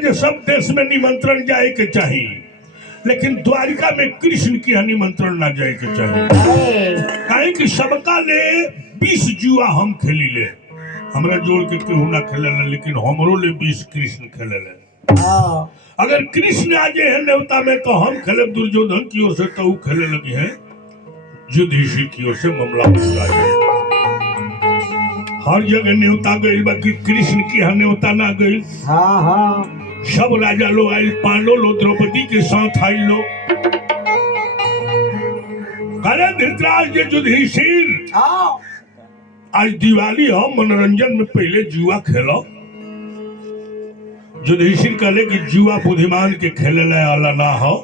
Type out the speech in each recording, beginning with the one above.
जो सब देश में निमंत्रण जाए के चाहिए, लेकिन द्वारिका में कृष्ण की निमंत्रण ना जाए के चाहिए। कहे कि सबका ले 20 जुआ हम खेली ले, हमरा जोड़ के केहू ना खेले ले, लेकिन हमरो ले 20 कृष्ण खेले ले। अगर कृष्ण आ जाए है नेवता में तो हम खेले दुर्योधन की ओर से, तो वो खेले लगी है युधिष्ठिर की ओर से। मामला हर जगह न्योता गई, बाकी कृष्ण की यहाँ न्योता ना गई। सब राजा लोग आई, पांडव लोग द्रौपदी के साथ आई लोग। धृतराष्ट्र युधिष्ठिर आज दिवाली हो, मनोरंजन में पहले जुआ खेलो। युधिष्ठिर कहले कि जुआ बुद्धिमान के खेले वाला ना हो,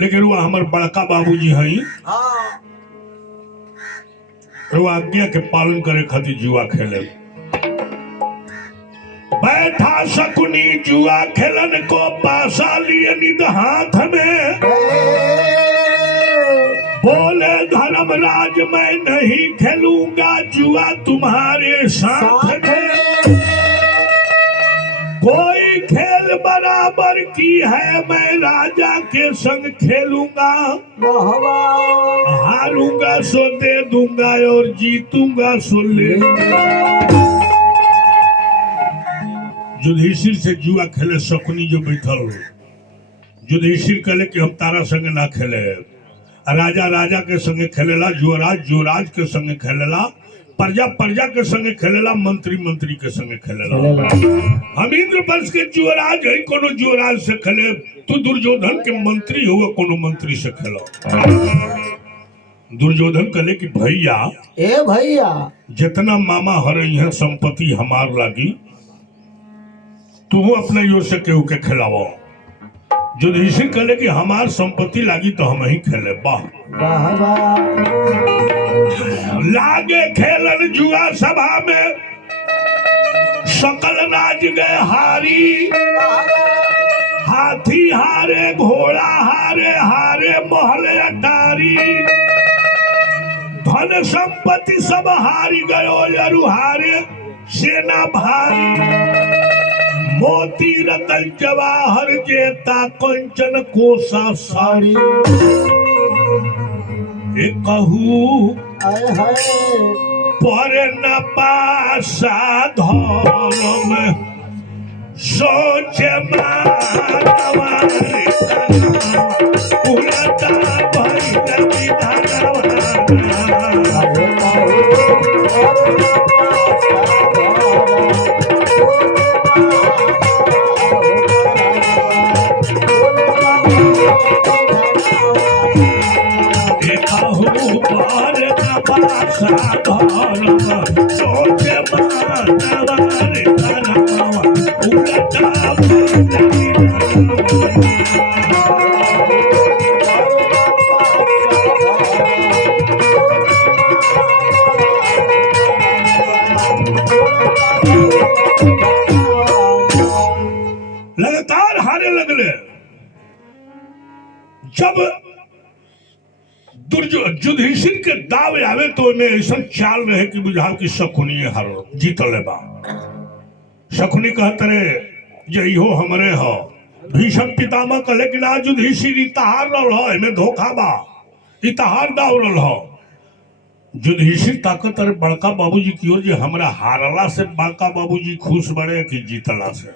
लेकिन वो हमारे बड़का बाबूजी हैं, वो आज्ञा के पालन करे खातिर जुआ खेले। बैठा शकुनी जुआ खेलन को, पासा लिए निद हाथ में। बोले धर्मराज मैं नहीं खेलूंगा जुआ तुम्हारे साथ में। कोई खेल बराबर की है मैं राजा के संग खेलूंगा। हारूंगा सो दे दूंगा और जीतूंगा सो ले। युधिष्ठिर से जुआ खेले शकुनी जो बैठल। युधिष्ठिर कहले कि हम तारा संग ना खेले, राजा राजा के संगे खेलेला, युवराज युवराज के संगे खेलेला, प्रजा प्रजा के संगे खेलेला, मंत्री मंत्री के संगे खेलेला। हम इंद्र वंश के युवराज है, कोनो युवराज से खेले। तू दुर्योधन के मंत्री हुआ, कोनो मंत्री से खेलो। दुर्योधन कहले कि भैया जितना मामा हरई है संपत्ति हमार लागी, तू अपने योर से केहू के खिलावो। युधिष्ठिर कहले कि हमार संपत्ति लागी तो हम ही खेले। वाह लागे खेलन जुआ सभा में, सकल राज गए हारी। हाथी हारे घोड़ा हारे, हारे महल अटारी। धन संपत्ति सब हारी गयो यरु हारे सेना भारी। मोती रतन जवाहर जेता कंचन कोसा साड़ी। कहू पर न पासा धर्म सोच मानवा उलटा भइल विधानवा। लगातार हारे लगले। जब युधिष्ठिर के दाव आवे तो में ऐसा चाल रहे कि बुझाओ कि शकुनी हारो जीतले बा। शकुनी कहते रहे जे इहो हमरे हो। भीष्म पितामह कहले कि ना युधिष्ठिर इतहार रल हो, एमे धोखा बा, इतहार दाव रल हो। युधिष्ठिर ताकत अरे बड़का बाबूजी की ओर, जे हमरा हारला से बड़का बाबूजी खुश बड़े कि जीतला से।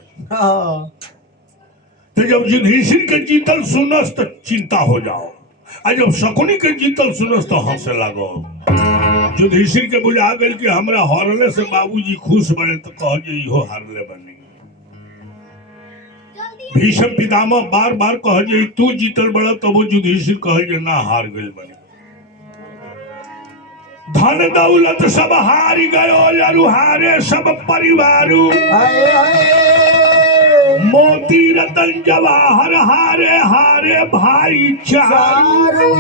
तो जब युधिष्ठिर के जीतल सुनस तो चिंता हो जाओ, आज जब शकुनी के जीतल सुनस तो हंसे लागो। युधिष्ठिर के बुझा गई कि हमरा हारले से बाबूजी खुश बड़े, तो कह जे इहो हारले बनी। भीष्म पितामह बार बार कह जे तू जीतल बड़ा, तब वो युधिष्ठिर कह जे ना हार गई बनी। धन दौलत सब हारी गयो यरु हारे सब परिवारू। मोती रतन जवाहर हारे, हारे भाईचारू।